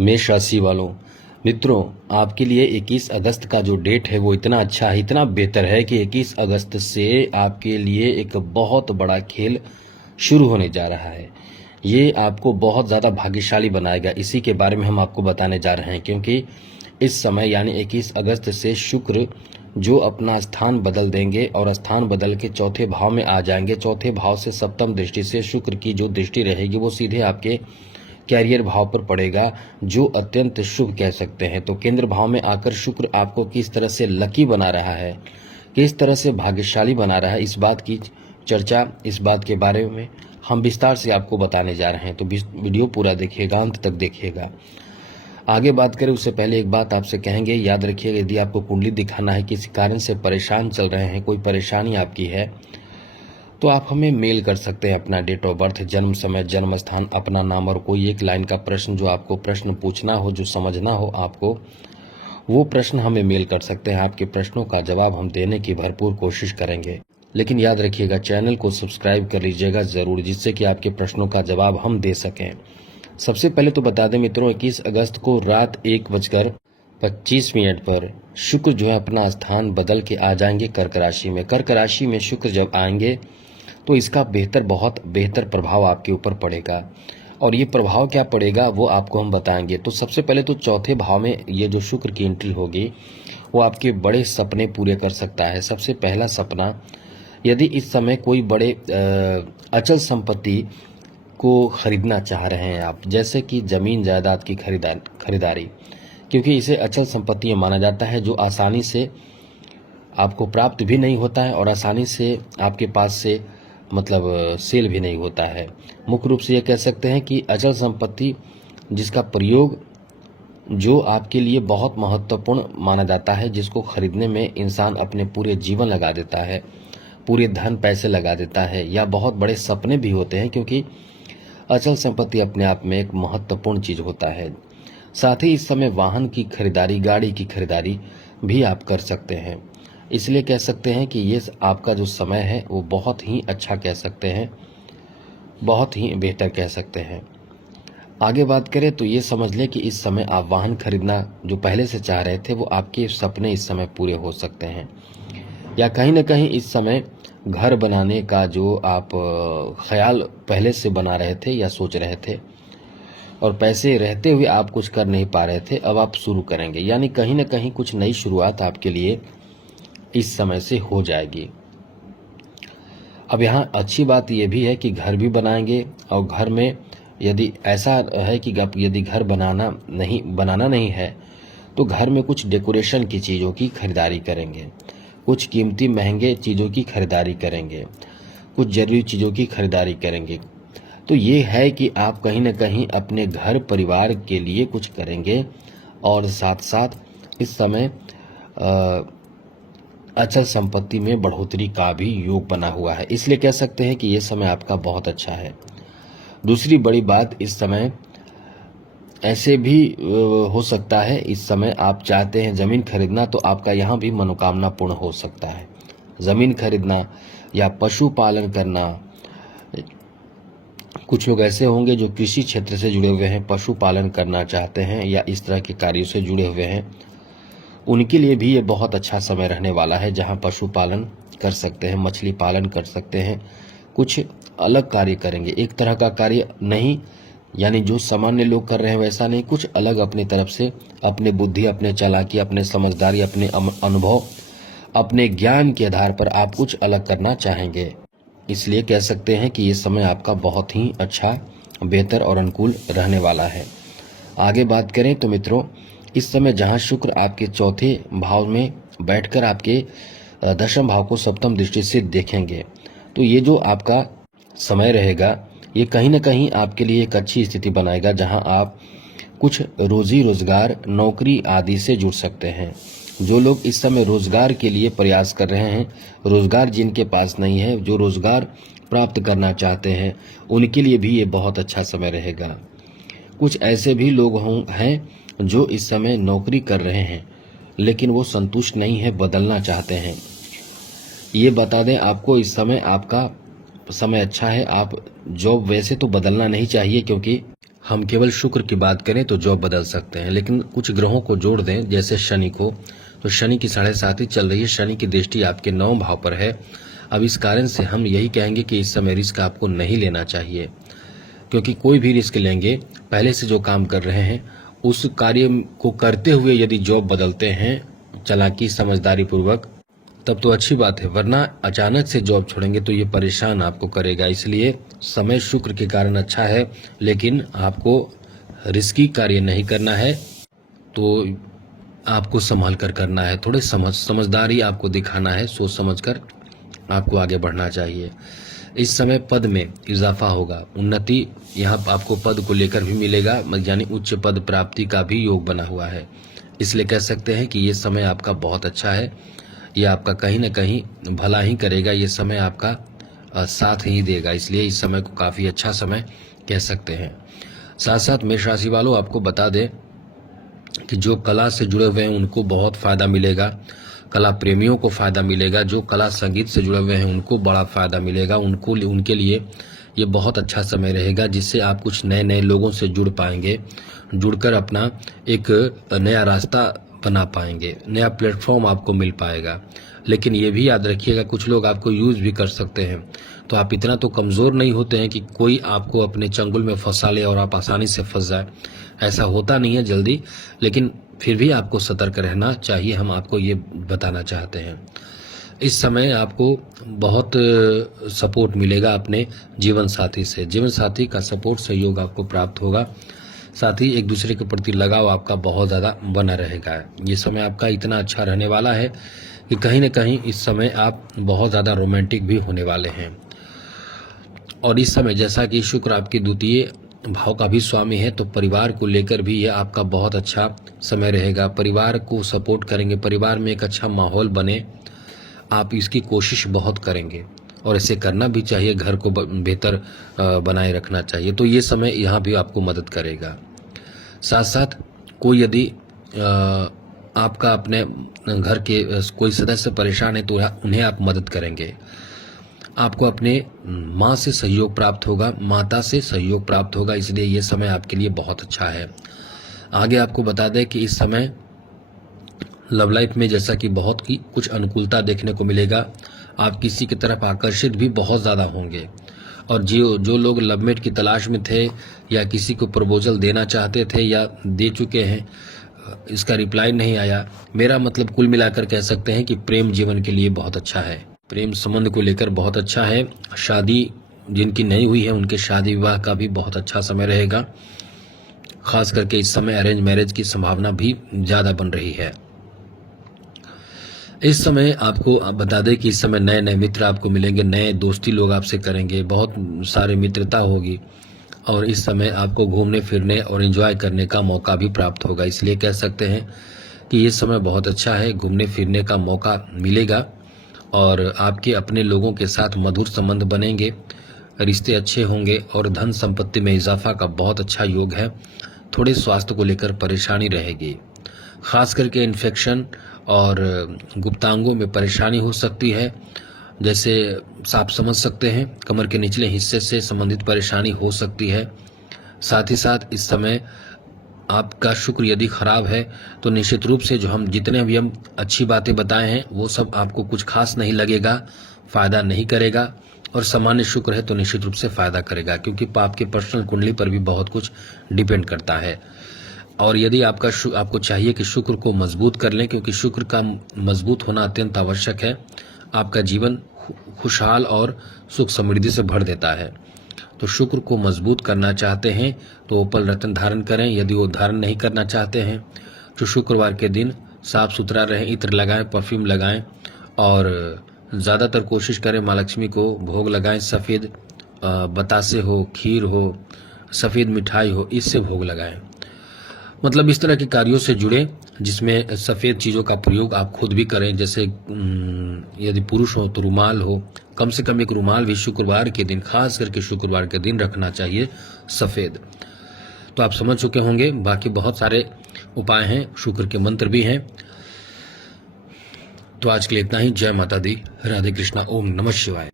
मेष राशि वालों, मित्रों, आपके लिए 21 अगस्त का जो डेट है वो इतना अच्छा है, इतना बेहतर है कि 21 अगस्त से आपके लिए एक बहुत बड़ा खेल शुरू होने जा रहा है। ये आपको बहुत ज़्यादा भाग्यशाली बनाएगा। इसी के बारे में हम आपको बताने जा रहे हैं, क्योंकि इस समय यानी 21 अगस्त से शुक्र जो अपना स्थान बदल देंगे और स्थान बदल के चौथे भाव में आ जाएंगे। चौथे भाव से सप्तम दृष्टि से शुक्र की जो दृष्टि रहेगी वो सीधे आपके कैरियर भाव पर पड़ेगा, जो अत्यंत शुभ कह सकते हैं। तो केंद्र भाव में आकर शुक्र आपको किस तरह से लकी बना रहा है, किस तरह से भाग्यशाली बना रहा है, इस बात की चर्चा, इस बात के बारे में हम विस्तार से आपको बताने जा रहे हैं। तो वीडियो पूरा देखिएगा, अंत तक देखिएगा। आगे बात करें उससे पहले एक बात आपसे कहेंगे, याद रखिएगा, यदि आपको कुंडली दिखाना है, किसी कारण से परेशान चल रहे हैं, कोई परेशानी आपकी है, तो आप हमें मेल कर सकते हैं अपना डेट ऑफ बर्थ, जन्म समय, जन्म स्थान, अपना नाम और कोई एक लाइन का प्रश्न जो आपको प्रश्न पूछना हो, जो समझना हो आपको, वो प्रश्न हमें मेल कर सकते हैं। आपके प्रश्नों का जवाब हम देने की भरपूर कोशिश करेंगे। लेकिन याद रखिएगा, चैनल को सब्सक्राइब कर लीजिएगा ज़रूर, जिससे कि आपके प्रश्नों का जवाब हम दे सकें। सबसे पहले तो बता दें मित्रों, 21 अगस्त को रात 1:25 पर शुक्र जो है अपना स्थान बदल के आ जाएंगे कर्क राशि में। कर्क राशि में शुक्र जब आएंगे तो इसका बहुत बेहतर प्रभाव आपके ऊपर पड़ेगा। और ये प्रभाव क्या पड़ेगा वो आपको हम बताएंगे। तो सबसे पहले तो चौथे भाव में ये जो शुक्र की एंट्री होगी वो आपके बड़े सपने पूरे कर सकता है। सबसे पहला सपना, यदि इस समय कोई बड़े अचल संपत्ति को खरीदना चाह रहे हैं आप, जैसे कि ज़मीन जायदाद की खरीदारी, क्योंकि इसे अचल संपत्ति माना जाता है जो आसानी से आपको प्राप्त भी नहीं होता है और आसानी से आपके पास से सेल भी नहीं होता है। मुख्य रूप से ये कह सकते हैं कि अचल संपत्ति जिसका प्रयोग जो आपके लिए बहुत महत्वपूर्ण माना जाता है, जिसको खरीदने में इंसान अपने पूरे जीवन लगा देता है, पूरे धन पैसे लगा देता है, या बहुत बड़े सपने भी होते हैं, क्योंकि अचल संपत्ति अपने आप में एक महत्वपूर्ण चीज़ होता है। साथ ही इस समय वाहन की खरीदारी, गाड़ी की खरीदारी भी आप कर सकते हैं। इसलिए कह सकते हैं कि ये आपका जो समय है वो बहुत ही अच्छा कह सकते हैं, बहुत ही बेहतर कह सकते हैं। आगे बात करें तो ये समझ लें कि इस समय आप वाहन खरीदना जो पहले से चाह रहे थे, वो आपके सपने इस समय पूरे हो सकते हैं। या कहीं ना कहीं इस समय घर बनाने का जो आप ख्याल पहले से बना रहे थे या सोच रहे थे, और पैसे रहते हुए आप कुछ कर नहीं पा रहे थे, अब आप शुरू करेंगे। यानी कहीं ना कहीं कुछ नई शुरुआत आपके लिए इस समय से हो जाएगी। अब यहाँ अच्छी बात यह भी है कि घर भी बनाएंगे, और घर में यदि ऐसा है कि आप यदि घर बनाना नहीं है तो घर में कुछ डेकोरेशन की चीज़ों की खरीदारी करेंगे, कुछ कीमती महंगे चीज़ों की खरीदारी करेंगे, कुछ जरूरी चीज़ों की खरीदारी करेंगे। तो ये है कि आप कहीं ना कहीं अपने घर परिवार के लिए कुछ करेंगे, और साथ साथ इस समय अचल संपत्ति में बढ़ोतरी का भी योग बना हुआ है। इसलिए कह सकते हैं कि ये समय आपका बहुत अच्छा है। दूसरी बड़ी बात, इस समय ऐसे भी हो सकता है, इस समय आप चाहते हैं ज़मीन खरीदना, तो आपका यहाँ भी मनोकामना पूर्ण हो सकता है। ज़मीन खरीदना या पशुपालन करना, कुछ लोग ऐसे होंगे जो कृषि क्षेत्र से जुड़े हुए हैं, पशुपालन करना चाहते हैं या इस तरह के कार्यों से जुड़े हुए हैं, उनके लिए भी ये बहुत अच्छा समय रहने वाला है, जहां पशुपालन कर सकते हैं, मछली पालन कर सकते हैं, कुछ अलग कार्य करेंगे। एक तरह का कार्य नहीं, यानी जो सामान्य लोग कर रहे हैं वैसा नहीं, कुछ अलग अपनी तरफ से, अपने बुद्धि, अपने चालाकी, अपने समझदारी, अपने अनुभव, अपने ज्ञान के आधार पर आप कुछ अलग करना चाहेंगे। इसलिए कह सकते हैं कि ये समय आपका बहुत ही अच्छा, बेहतर और अनुकूल रहने वाला है। आगे बात करें तो मित्रों, इस समय जहां शुक्र आपके चौथे भाव में बैठकर आपके दशम भाव को सप्तम दृष्टि से देखेंगे, तो ये जो आपका समय रहेगा ये कहीं ना कहीं आपके लिए एक अच्छी स्थिति बनाएगा, जहां आप कुछ रोजी रोजगार, नौकरी आदि से जुड़ सकते हैं। जो लोग इस समय रोजगार के लिए प्रयास कर रहे हैं, रोजगार जिनके पास नहीं है, जो रोजगार प्राप्त करना चाहते हैं, उनके लिए भी ये बहुत अच्छा समय रहेगा। कुछ ऐसे भी लोग हैं जो इस समय नौकरी कर रहे हैं लेकिन वो संतुष्ट नहीं है, बदलना चाहते हैं। ये बता दें आपको, इस समय आपका समय अच्छा है। आप जॉब वैसे तो बदलना नहीं चाहिए, क्योंकि हम केवल शुक्र की बात करें तो जॉब बदल सकते हैं, लेकिन कुछ ग्रहों को जोड़ दें जैसे शनि को, तो शनि की 7.5 चल रही है, शनि की दृष्टि आपके 9 भाव पर है। अब इस कारण से हम यही कहेंगे कि इस समय रिस्क आपको नहीं लेना चाहिए, क्योंकि कोई भी रिस्क लेंगे, पहले से जो काम कर रहे हैं उस कार्य को करते हुए यदि जॉब बदलते हैं चालाकी समझदारी पूर्वक, तब तो अच्छी बात है, वरना अचानक से जॉब छोड़ेंगे तो ये परेशान आपको करेगा। इसलिए समय शुक्र के कारण अच्छा है, लेकिन आपको रिस्की कार्य नहीं करना है, तो आपको संभाल कर करना है, थोड़े समझदारी आपको दिखाना है, सोच समझकर आपको आगे बढ़ना चाहिए। इस समय पद में इजाफा होगा, उन्नति यहाँ आपको पद को लेकर भी मिलेगा, यानी उच्च पद प्राप्ति का भी योग बना हुआ है। इसलिए कह सकते हैं कि ये समय आपका बहुत अच्छा है, ये आपका कहीं न कहीं भला ही करेगा, ये समय आपका साथ ही देगा, इसलिए इस समय को काफ़ी अच्छा समय कह सकते हैं। साथ साथ मेष राशि वालों, आपको बता दें कि जो कला से जुड़े हुए हैं उनको बहुत फ़ायदा मिलेगा, कला प्रेमियों को फ़ायदा मिलेगा, जो कला संगीत से जुड़े हुए हैं उनको बड़ा फ़ायदा मिलेगा, उनके लिए ये बहुत अच्छा समय रहेगा, जिससे आप कुछ नए नए लोगों से जुड़ पाएंगे, जुड़कर अपना एक नया रास्ता बना पाएंगे, नया प्लेटफॉर्म आपको मिल पाएगा। लेकिन ये भी याद रखिएगा, कुछ लोग आपको यूज़ भी कर सकते हैं, तो आप इतना तो कमज़ोर नहीं होते हैं कि कोई आपको अपने चंगुल में फंसा ले और आप आसानी से फंस जाए, ऐसा होता नहीं है जल्दी, लेकिन फिर भी आपको सतर्क रहना चाहिए, हम आपको ये बताना चाहते हैं। इस समय आपको बहुत सपोर्ट मिलेगा अपने जीवन साथी से, जीवन साथी का सपोर्ट सहयोग आपको प्राप्त होगा, साथ ही एक दूसरे के प्रति लगाव आपका बहुत ज़्यादा बना रहेगा। ये समय आपका इतना अच्छा रहने वाला है कि कहीं न कहीं इस समय आप बहुत ज़्यादा रोमांटिक भी होने वाले हैं। और इस समय जैसा कि शुक्र आपके द्वितीय भाव का भी स्वामी है, तो परिवार को लेकर भी यह आपका बहुत अच्छा समय रहेगा, परिवार को सपोर्ट करेंगे, परिवार में एक अच्छा माहौल बने, आप इसकी कोशिश बहुत करेंगे और इसे करना भी चाहिए, घर को बेहतर बनाए रखना चाहिए, तो ये समय यहाँ भी आपको मदद करेगा। साथ साथ कोई यदि आपका अपने घर के कोई सदस्य परेशान है तो उन्हें आप मदद करेंगे, आपको अपने माँ से सहयोग प्राप्त होगा, माता से सहयोग प्राप्त होगा, इसलिए ये समय आपके लिए बहुत अच्छा है। आगे आपको बता दें कि इस समय लव लाइफ में जैसा कि बहुत की कुछ अनुकूलता देखने को मिलेगा, आप किसी की तरफ आकर्षित भी बहुत ज़्यादा होंगे, और जो लोग लवमेट की तलाश में थे या किसी को प्रपोजल देना चाहते थे या दे चुके हैं, इसका रिप्लाई नहीं आया, मेरा मतलब कुल मिलाकर कह सकते हैं कि प्रेम जीवन के लिए बहुत अच्छा है, प्रेम संबंध को लेकर बहुत अच्छा है। शादी जिनकी नहीं हुई है उनके शादी विवाह का भी बहुत अच्छा समय रहेगा, खास करके इस समय अरेंज मैरिज की संभावना भी ज़्यादा बन रही है। इस समय आपको बता दें कि इस समय नए नए मित्र आपको मिलेंगे, नए दोस्ती लोग आपसे करेंगे, बहुत सारे मित्रता होगी, और इस समय आपको घूमने फिरने और एंजॉय करने का मौका भी प्राप्त होगा। इसलिए कह सकते हैं कि ये समय बहुत अच्छा है, घूमने फिरने का मौका मिलेगा और आपके अपने लोगों के साथ मधुर संबंध बनेंगे, रिश्ते अच्छे होंगे और धन संपत्ति में इजाफा का बहुत अच्छा योग है। थोड़े स्वास्थ्य को लेकर परेशानी रहेगी, खास करके इन्फेक्शन और गुप्तांगों में परेशानी हो सकती है, जैसे आप समझ सकते हैं कमर के निचले हिस्से से संबंधित परेशानी हो सकती है। साथ ही साथ इस समय आपका शुक्र यदि खराब है तो निश्चित रूप से जो हम जितने भी हम अच्छी बातें बताए हैं वो सब आपको कुछ खास नहीं लगेगा, फ़ायदा नहीं करेगा, और सामान्य शुक्र है तो निश्चित रूप से फ़ायदा करेगा, क्योंकि आपके पर्सनल कुंडली पर भी बहुत कुछ डिपेंड करता है। और यदि आपको चाहिए कि शुक्र को मजबूत कर लें, क्योंकि शुक्र का मजबूत होना अत्यंत आवश्यक है, आपका जीवन खुशहाल और सुख समृद्धि से भर देता है। तो शुक्र को मजबूत करना चाहते हैं तो उपल रत्न धारण करें, यदि वो धारण नहीं करना चाहते हैं तो शुक्रवार के दिन साफ सुथरा रहें, इत्र लगाएं, परफ्यूम लगाएं, और ज़्यादातर कोशिश करें माँ लक्ष्मी को भोग लगाएं, सफ़ेद बतासे हो, खीर हो, सफ़ेद मिठाई हो, इससे भोग लगाएं। मतलब इस तरह के कार्यों से जुड़े जिसमें सफ़ेद चीज़ों का प्रयोग आप खुद भी करें, जैसे यदि पुरुष हो तो रुमाल हो, कम से कम एक रुमाल भी शुक्रवार के दिन, खास करके शुक्रवार के दिन रखना चाहिए सफ़ेद। तो आप समझ चुके होंगे, बाकी बहुत सारे उपाय हैं, शुक्र के मंत्र भी हैं। तो आज के लिए इतना ही। जय माता दी, राधे कृष्णा, ओम नमः शिवाय।